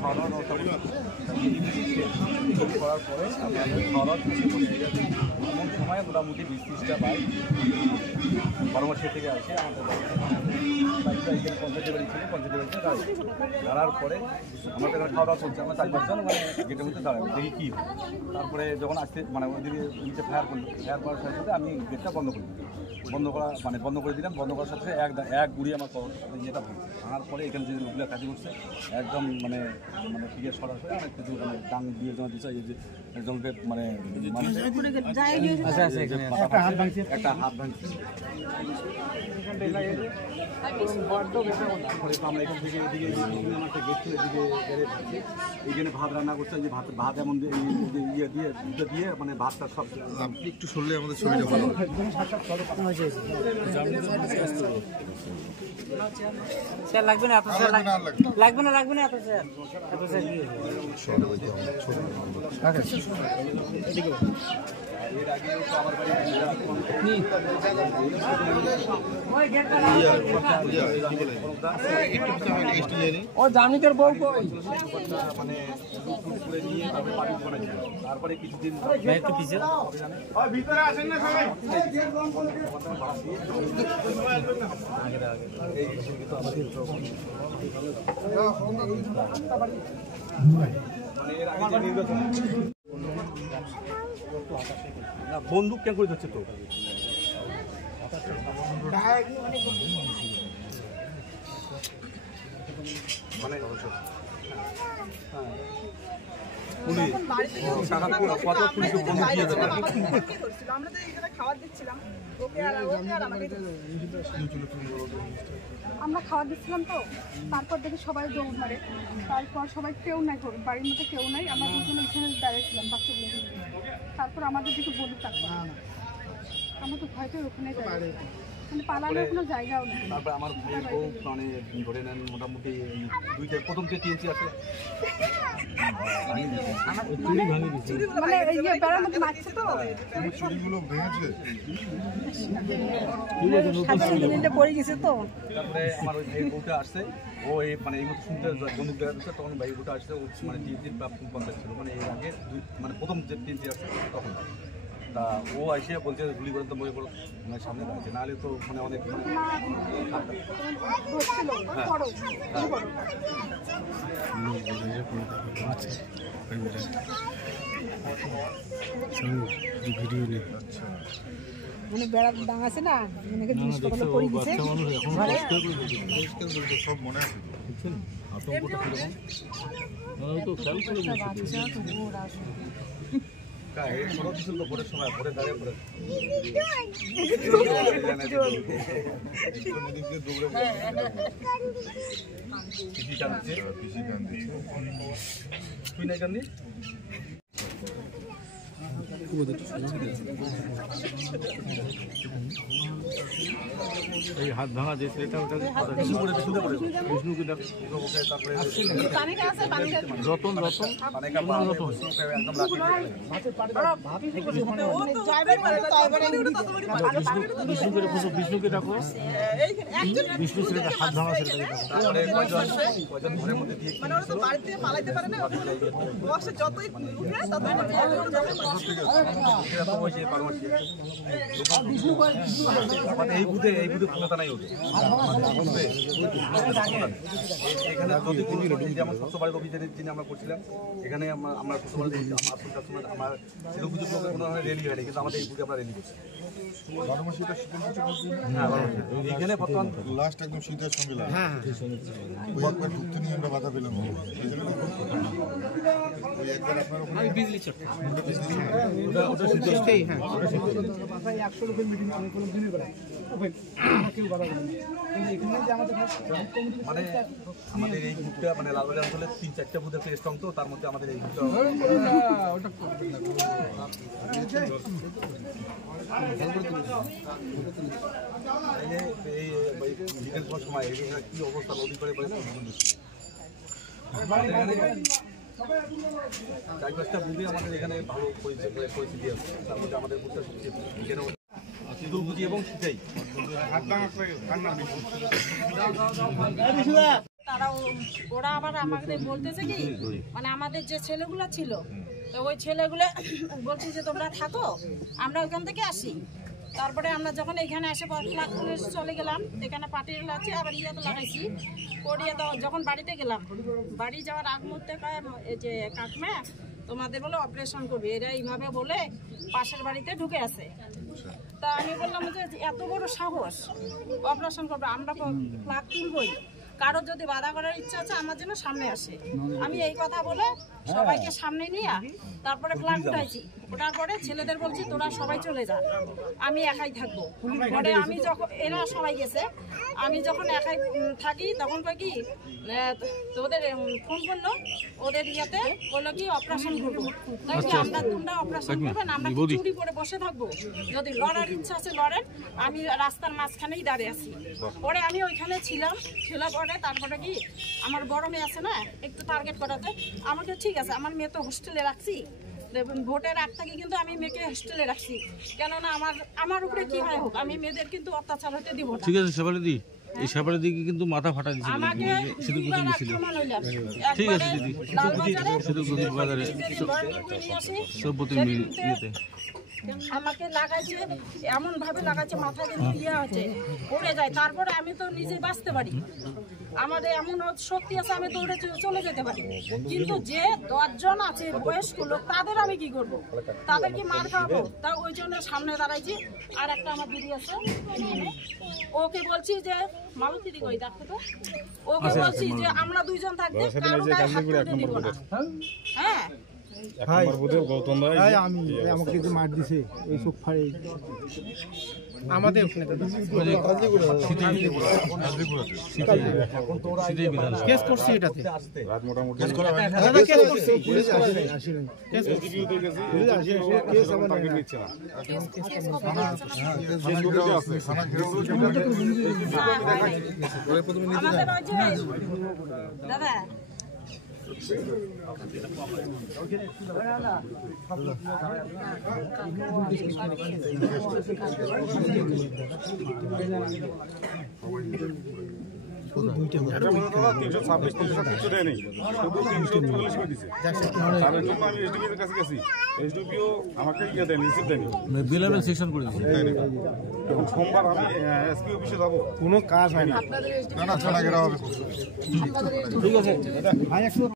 খাওয়া দাওয়ার ব্যবস্থা করার পরে আমাদের খাওয়া দাওয়া এমন সময় মোটামুটি 20-30টা বাইক পরামর্শ থেকে আসে আমাদের বাইকটা পঞ্চায়েতের বাড়ি ছিল, পঞ্চায়েতের বাড়িতে দাঁড়ার পরে আমাদের এখানে খাওয়া দাওয়া চলছে। আমরা 4-5 জন গেটের মধ্যে দাঁড়াই দেখি কী। তারপরে যখন আসতে ওইদিকে নিচে ফায়ার করলো, ফায়ার করার সাথে সাথে আমি গেটটা বন্ধ করে দিই। বন্ধ করে দিলাম। বন্ধ করার সাথে এক গুড়ি আমার ইয়েটা ভাঙার পরে এখানে যে লোকগুলো কাজে করছে একদম ফিরে সরাসরি অনেক কিছু ডাং দিয়ে জমা দিচ্ছে। এই যে একজনকে একটা হাত ভাঙছে। আমরা এখান থেকে এদিকে একটা গেট ছিল, এদিকে এইখানে ভাত রান্না করছে। যে ভাত এমন ইয়ে দিয়ে দুটো দিয়ে ভাতটা সব একটু সরলে আমাদের ছবিটা ভালো স্যার লাগবে না, লাগবে না এত স্যার। ও জামিদের বউ কই তারপরে কিছুদিন ভিতরে আসেন না সবাই। বন্দুক কেন করে যাচ্ছে তো আমরা খাওয়া দিচ্ছিলাম তো, তারপর দেখি সবাই দৌড় মারে। তারপর সবাই কেউ নাই, বাড়ির মধ্যে কেউ নাই। আমরা দুজনে এখানে দাঁড়িয়েছিলাম বাচ্চাগুলো। তারপর আমাদের দিকে বলি, তারপর আমরা তো ভয়তে ওখানে যাই, পালানোর কোনো জায়গাও নেই। তারপরে আমার ভাইয়ের বউ ধরে নেন মোটামুটি দুইটা প্রথম যে টিএনসি আছে বেড়ার মধ্যে মারছে তো পড়ে গেছে তো। তারপরে আমার ওই ভাইয়ের বউটা আসছে, ও এই মতো শুনতে বন্দুক দেখা দিচ্ছে। তখন ভাইয়ের বউটা আসছে, ও টিএনসির পঞ্চায়েত ছিল, এর আগে প্রথম যে টিএনসি আসছে তখন। তা ও এসে বলছে গুলি করে তো মনে করো সামনে দাঁড়াচ্ছে, নাহলে তো অনেক বেড়া ডাঙাছে না, জিনিসপত্র পড়ে গেছে সব মনে আছে। ভোরের সময় ভোরে দাঁড়িয়ে পড়ে পিসি টানছে, তুই নাই টানলি এই হাত ভাঙা যে ছেলেটা ওটা বিষ্ণুকে তারপরে রতন বিষ্ণুকে ডাকো, বিষ্ণু ছেলেটা হাত ভাঙা ছেলেটাকে ডাকো। তারপরে কয়জন ঘরের মধ্যে দিয়ে এই বুধে ক্ষমতা নাই ওদের। এখানে যেমন স্বচ্ছ ভারত অভিযানের যিনি আমরা করছিলাম, এখানে আমরা স্বচ্ছ ভারত আমার উপযুক্ত কোনো ধরনের র্যালি হয়নি, কিন্তু আমাদের এই বুধে আমরা র্যালি করছি। এখানে বর্তমান লাস্ট একদম শীতের সঙ্গে ঢুকতে নিয়ে আমরা বাধা পেলাম। আমাদের এই বুথটা লালবাজার অঞ্চলে 3-4টা বুথ একটা স্ট্রং, তো তার মধ্যে আমাদের এই বুথটা সময় কি অবস্থা নদী করে 4-5টা বুথে আমাদের এখানে ভালো পরিস্থিতি আছে। তার মধ্যে আমাদের বুথটা সবচেয়ে এখানে শীতলকুচি এবং শীতেই ওরা আবার আমাদের বলতেছে কি মানে আমাদের যে ছেলেগুলো ছিল তো ওই ছেলেগুলো বলছে যে তোমরা থাকো আমরা ওইখান থেকে আসি। তারপরে আমরা যখন এখানে এসে ফ্ল্যাগ তুলে চলে গেলাম, এখানে পাটিয়ে লাগছে আবার ইয়েতে লাগাইছি করিয়ে দাও। যখন বাড়িতে গেলাম, বাড়ি যাওয়ার আগ মুহূর্তে এই যে কাকমা তোমাদের বলে অপারেশন করবে, এরা এইভাবে বলে পাশের বাড়িতে ঢুকে আছে। তা আমি বললাম যে এত বড় সাহস অপারেশন করবে, আমরা ফ্ল্যাগ তুলবই, কারোর যদি বাধা করার ইচ্ছা আছে আমার জন্য সামনে আসে। আমি এই কথা বলে সবাইকে সামনে নিয়ে তারপরে ফ্ল্যাগ উঠাইছি। ওঠার পরে ছেলেদের বলছি তোরা সবাই চলে যা, আমি একাই থাকবো। পরে আমি যখন এরা সবাই গেছে, আমি যখন একাই থাকি তখন কই কি তোদের ফোন করলো ওদের ইয়েতে, বললো কি অপারেশন করবো। আমরা তোমরা অপারেশন করবেন, আমরা চুরি করে বসে থাকবো, যদি লড়ার ইচ্ছা আছে লড়েন। আমি রাস্তার মাঝখানেই দাঁড়িয়ে আছি। পরে আমি ওইখানে ছিলাম, পরে তারপরে কি আমার বড় মেয়ে আছে না, একটু টার্গেট করাতে আমাকে ঠিক আছে, আমার মেয়ে তো হোস্টেলে রাখছি, ভোটের আগ থেকে কিন্তু আমি মেয়েকে হোস্টেলে রাখছি, কেননা আমার উপরে কি হয় হোক আমি মেয়েদের কিন্তু অত্যাচার হতে দিব না। ঠিক আছে শেফালি এই শেফালি দিকে কিন্তু মাথা ফাটা দিয়েছিল, আমাকে শুধু দুইবার বুঝে গেছিল। আক্রমণ হইলাম। ঠিক আছে দিদি, লালবাজারে শুধু গদির বাজারে সভ্যতি ইয়েতে আমাকে লাগাইছে, এমন ভাবে লাগাইছে মাথা কিন্তু ইয়ে হচ্ছে পড়ে যায়। তারপরে আমি তো নিজে বাঁচতে পারি, আমাদের এমন শক্তি আছে আমি দৌড়ে চলে যেতে পারি, কিন্তু যে 10 জন আছে বয়স্ক লোক তাদের আমি কি করব, তাদের কি মার খাওয়াবো? তা ওই জন্য সামনে দাঁড়াইছি। আর একটা আমার দিদি আছে, ওকে বলছি যে মালতী দিদি কই দেখো তো, ওকে বলছি যে আমরা দুইজন থাকতে কারো গায়ে হাত তুলতে দিব না। হ্যাঁ আমাকে যে মার দিছে এই চোখ ফাড়ে আমাদের ওখানে কেস করছি এটাতে কেস করছি পুলিশ আসেনি কেস আমাদের দাদা সোমবার আমি এসপি অফিসে যাবো, কোনো কাজ হয় না না ছাড়া গেরা হবে। ঠিক আছে